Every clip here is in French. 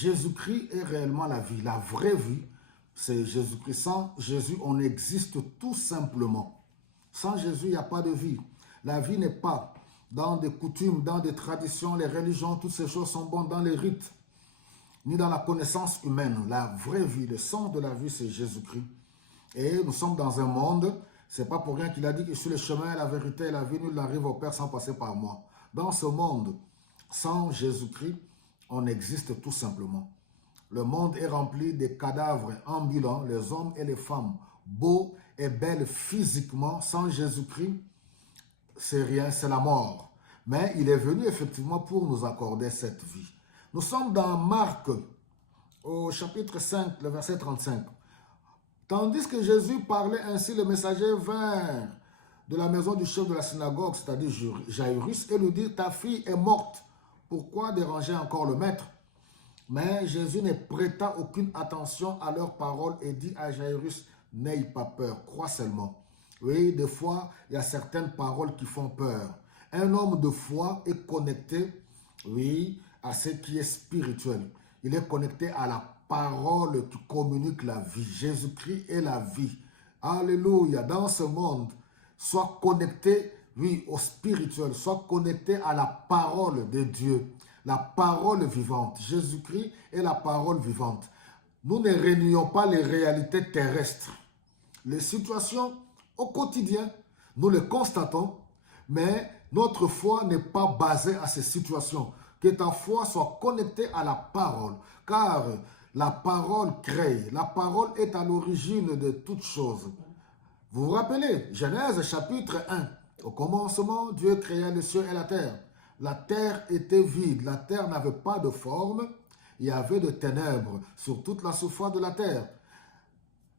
Jésus-Christ est réellement la vie. La vraie vie, c'est Jésus-Christ. Sans Jésus, on existe tout simplement. Sans Jésus, il n'y a pas de vie. La vie n'est pas dans des coutumes, dans des traditions, les religions, toutes ces choses sont bonnes dans les rites, ni dans la connaissance humaine. La vraie vie, le sens de la vie, c'est Jésus-Christ. Et nous sommes dans un monde, c'est pas pour rien qu'il a dit que je suis le chemin, la vérité et la vie, nul n'arrive au Père sans passer par moi. Dans ce monde, sans Jésus-Christ, on existe tout simplement. Le monde est rempli de cadavres ambulants, les hommes et les femmes, beaux et belles physiquement. Sans Jésus-Christ, c'est rien, c'est la mort. Mais il est venu effectivement pour nous accorder cette vie. Nous sommes dans Marc, au chapitre 5, le verset 35. Tandis que Jésus parlait ainsi, le messager vint de la maison du chef de la synagogue, c'est-à-dire Jairus, et lui dit, ta fille est morte. Pourquoi déranger encore le maître? Mais Jésus ne prêta aucune attention à leurs paroles et dit à Jairus, n'aie pas peur, crois seulement. Oui, des fois, il y a certaines paroles qui font peur. Un homme de foi est connecté, oui, à ce qui est spirituel. Il est connecté à la parole qui communique la vie. Jésus-Christ est la vie. Alléluia. Dans ce monde, sois connecté, oui, au spirituel. Sois connecté à la parole de Dieu. La parole vivante. Jésus-Christ est la parole vivante. Nous ne réunions pas les réalités terrestres. Les situations au quotidien, nous les constatons, mais notre foi n'est pas basée à ces situations. Que ta foi soit connectée à la parole, car la parole crée. La parole est à l'origine de toutes choses. Vous vous rappelez, Genèse chapitre 1. Au commencement, Dieu créa les cieux et la terre. La terre était vide, la terre n'avait pas de forme, il y avait de ténèbres sur toute la surface de la terre.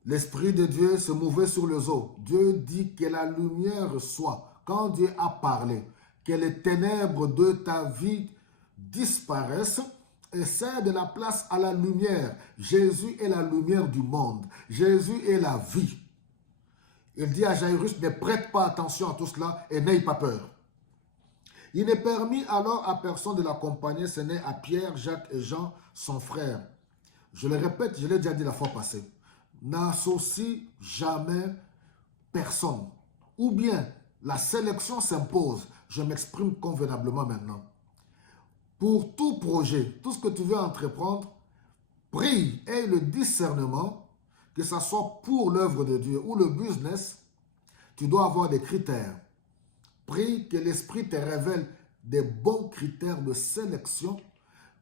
L'Esprit de Dieu se mouvait sur les eaux. Dieu dit que la lumière soit. Quand Dieu a parlé, que les ténèbres de ta vie disparaissent et cèdent la place à la lumière. Jésus est la lumière du monde. Jésus est la vie. Il dit à Jairus, ne prête pas attention à tout cela et n'aie pas peur. Il ne permit alors à personne de l'accompagner, ce n'est à Pierre, Jacques et Jean, son frère. Je le répète, je l'ai déjà dit la fois passée. N'associe jamais personne. Ou bien, la sélection s'impose. Je m'exprime convenablement maintenant. Pour tout projet, tout ce que tu veux entreprendre, prie, aie le discernement, que ce soit pour l'œuvre de Dieu ou le business, tu dois avoir des critères. Prie que l'Esprit te révèle des bons critères de sélection.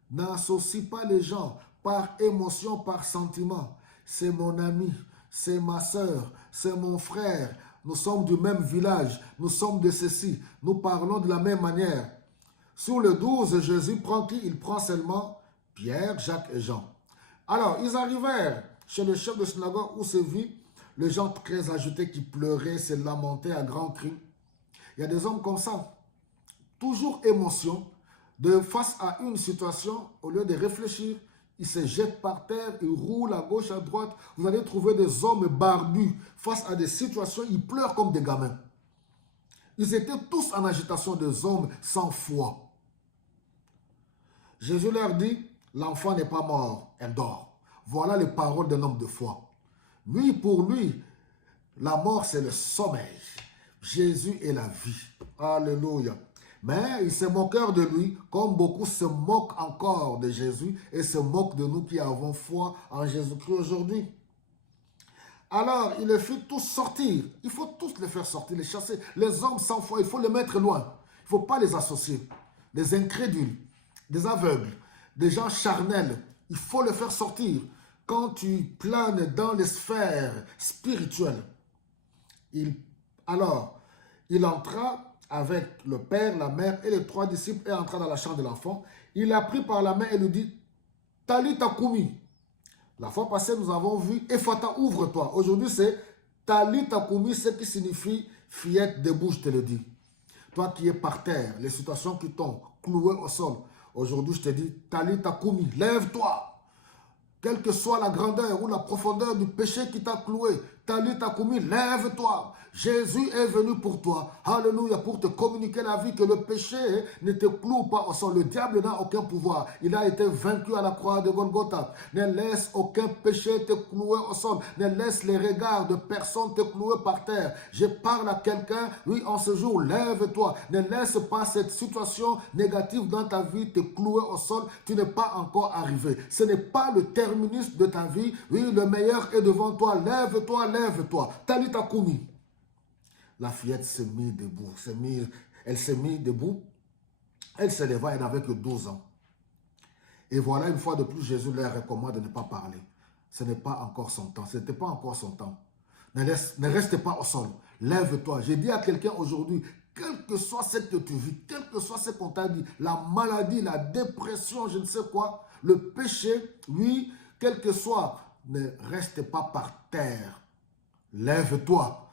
N'associe pas les gens par émotion, par sentiment. C'est mon ami, c'est ma soeur, c'est mon frère. Nous sommes du même village, nous sommes de ceci. Nous parlons de la même manière. Sur le 12, Jésus prend qui? Il prend seulement Pierre, Jacques et Jean. Alors, ils arrivèrent chez le chef de synagogue où se vit les gens très agités qui pleuraient, se lamentaient à grands cris. Il y a des hommes comme ça, toujours émotion, face à une situation, au lieu de réfléchir, ils se jettent par terre, ils roulent à gauche, à droite. Vous allez trouver des hommes barbus face à des situations, ils pleurent comme des gamins. Ils étaient tous en agitation, des hommes sans foi. Jésus leur dit, l'enfant n'est pas mort, elle dort. Voilà les paroles d'un homme de foi. Lui, pour lui, la mort c'est le sommeil. Jésus est la vie. Alléluia. Mais ils se moquèrent de lui, comme beaucoup se moquent encore de Jésus et se moquent de nous qui avons foi en Jésus-Christ aujourd'hui. Alors, il les fit tous sortir. Il faut tous les faire sortir, les chasser. Les hommes sans foi, il faut les mettre loin. Il ne faut pas les associer. Des incrédules, des aveugles, des gens charnels. Il faut les faire sortir. Quand tu planes dans les sphères spirituelles, alors, il entra avec le père, la mère et les 3 disciples et entra dans la chambre de l'enfant. Il l'a pris par la main et lui dit, Talitha Koumi. La fois passée, nous avons vu Ephata, ouvre-toi. Aujourd'hui, c'est Talitha Koumi, ce qui signifie fillette debout, je te le dis. Toi qui es par terre, les situations qui t'ont cloué au sol. Aujourd'hui, je te dis Talitha Koumi, lève-toi. Quelle que soit la grandeur ou la profondeur du péché qui t'a cloué, Talita Kumi, lève-toi. Jésus est venu pour toi. Alléluia, pour te communiquer la vie, que le péché ne te cloue pas au sol. Le diable n'a aucun pouvoir. Il a été vaincu à la croix de Golgotha. Ne laisse aucun péché te clouer au sol. Ne laisse les regards de personne te clouer par terre. Je parle à quelqu'un, oui, en ce jour, lève-toi. Ne laisse pas cette situation négative dans ta vie te clouer au sol. Tu n'es pas encore arrivé. Ce n'est pas le terminus de ta vie. Oui, le meilleur est devant toi. Lève-toi, lève-toi. Talita Kumi. La fillette s'est mise debout. Elle s'est mise debout. Elle se leva, elle n'avait que 12 ans. Et voilà, une fois de plus, Jésus leur recommande de ne pas parler. Ce n'est pas encore son temps. Ce n'était pas encore son temps. Ne reste pas au sol. Lève-toi. J'ai dit à quelqu'un aujourd'hui, quel que soit ce que tu vis, quel que soit ce qu'on t'a dit, la maladie, la dépression, je ne sais quoi, le péché, oui, quel que soit, ne reste pas par terre. Lève-toi.